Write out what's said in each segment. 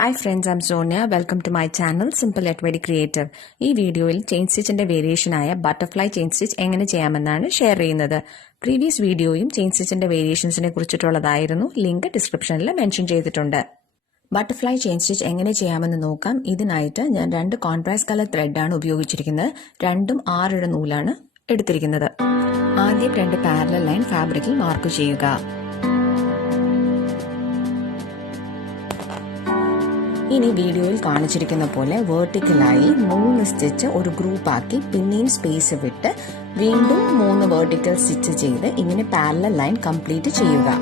Hi friends, I'm Sonia. Welcome to my channel Simple yet Very Creative. ഈ വീഡിയോയിൽ chain സ്റ്റിച്ചിന്റെ variation ആയ butterfly chain stitch എങ്ങനെ ചെയ്യാമെന്നാണ് share ചെയ്യുന്നത്. പ്രീവിയസ് വീഡിയോയും ചെയിൻ സ്റ്റിച്ചിന്റെ വേരിയേഷൻസിനെ കുറിച്ചിട്ടുള്ളതായിരുന്നു. ലിങ്ക് ഡിസ്ക്രിപ്ഷനിൽ മെൻഷൻ ചെയ്തിട്ടുണ്ട്. ബട്ടർഫ്ലൈ ചെയിൻ സ്റ്റിച്ച് എങ്ങനെ ചെയ്യാമെന്ന് നോക്കാം. ഇതിനായിട്ട് ഞാൻ 2 കോൺട്രാസ്റ്റ് കളർ ത്രെഡാണ് ഉപയോഗിച്ചിരിക്കുന്നത്. രണ്ടും 6 നൂലാണ് എടുത്തിരിക്കുന്നത്. ആദ്യം 2 പാരലൽ ലൈൻ ഫാബ്രിക്കിൽ മാർക്ക് ചെയ്യുക. ഇനി വീഡിയോയിൽ കാണിച്ചിരിക്കുന്ന പോലെ വെർട്ടിക്കലായി 3 സ്റ്റിച്ച് ഒരു ഗ്രൂപ്പാക്കി പിന്നെയും സ്പേസ് വിട്ട് വീണ്ടും 3 വെർട്ടിക്കൽ സ്റ്റിച്ച് ചെയ്ത് ഇങ്ങനെ പാരലൽ ലൈൻ കംപ്ലീറ്റ് ചെയ്യുക.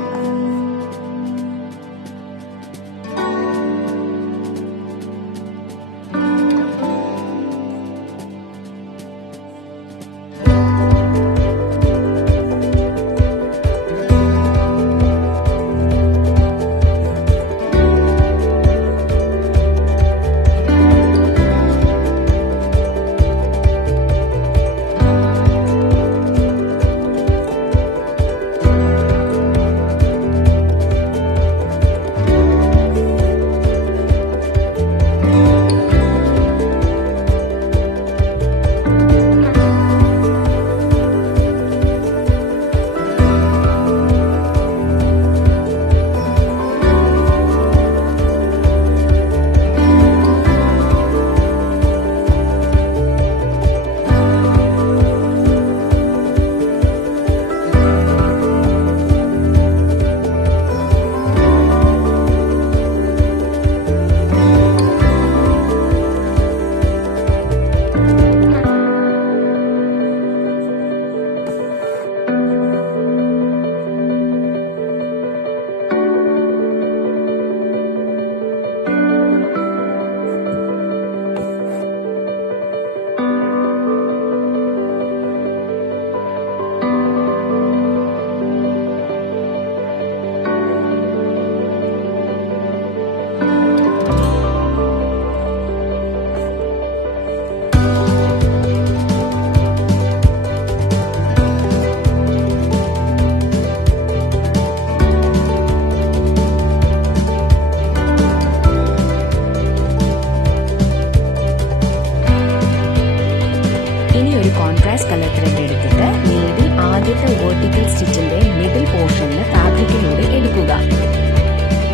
കോൺട്രാസ്റ്റ് കളർ ത്രെഡ് എടുത്തിട്ട് നീഡിൽ ആദ്യത്തെ വെർട്ടിക്കൽ സ്റ്റിച്ചിന്റെ മിഡിൽ പോർഷനിൽ ഫാബ്രിക്കിലൂടെ എടുക്കുക.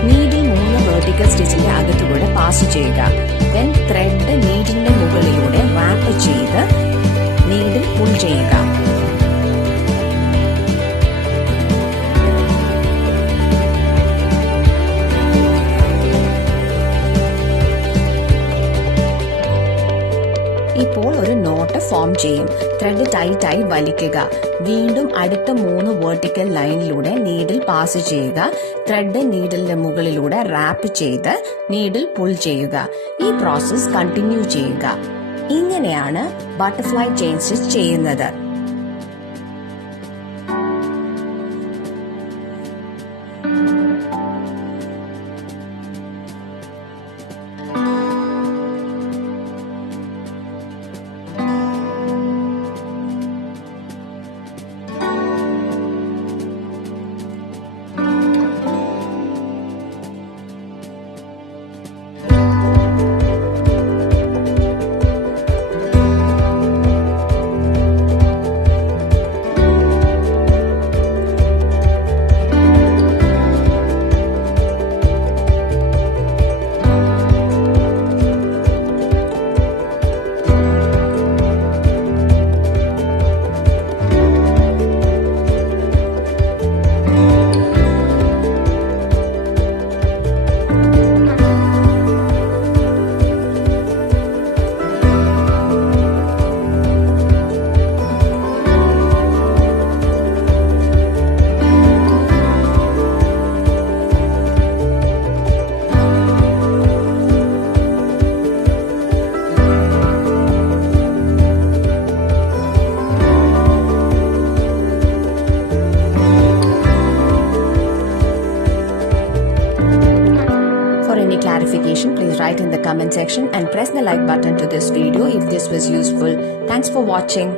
നീഡിൽ 3 വെർട്ടിക്കൽ സ്റ്റിച്ചിന്റെ അകത്തുകൂടെ പാസ് ചെയ്യുക. ദെൻ ത്രെഡ് നീഡിലിന്റെ മുകളിലൂടെ റാപ്പ് ചെയ്ത് നീഡിൽ പുൾ ചെയ്യുക. ഇപ്പോൾ ഒരു നോട്ട് ഫോം ചെയ്യും. ത്രെഡ് ടൈറ്റായി വലിക്കുക. വീണ്ടും അടുത്ത 3 വെർട്ടിക്കൽ ലൈനിലൂടെ നീഡിൽ പാസ് ചെയ്യുക. ത്രെഡ് നീഡിലിന്റെ മുകളിലൂടെ റാപ്പ് ചെയ്ത് നീഡിൽ പുൾ ചെയ്യുക. ഈ പ്രോസസ് കണ്ടിന്യൂ ചെയ്യുക. ഇങ്ങനെയാണ് ബട്ടർഫ്ലൈ ചെയിൻ സ്റ്റിച്ച് ചെയ്യുന്നത്. For any clarification, please write in the comment section and press the like button to this video if this was useful. Thanks for watching.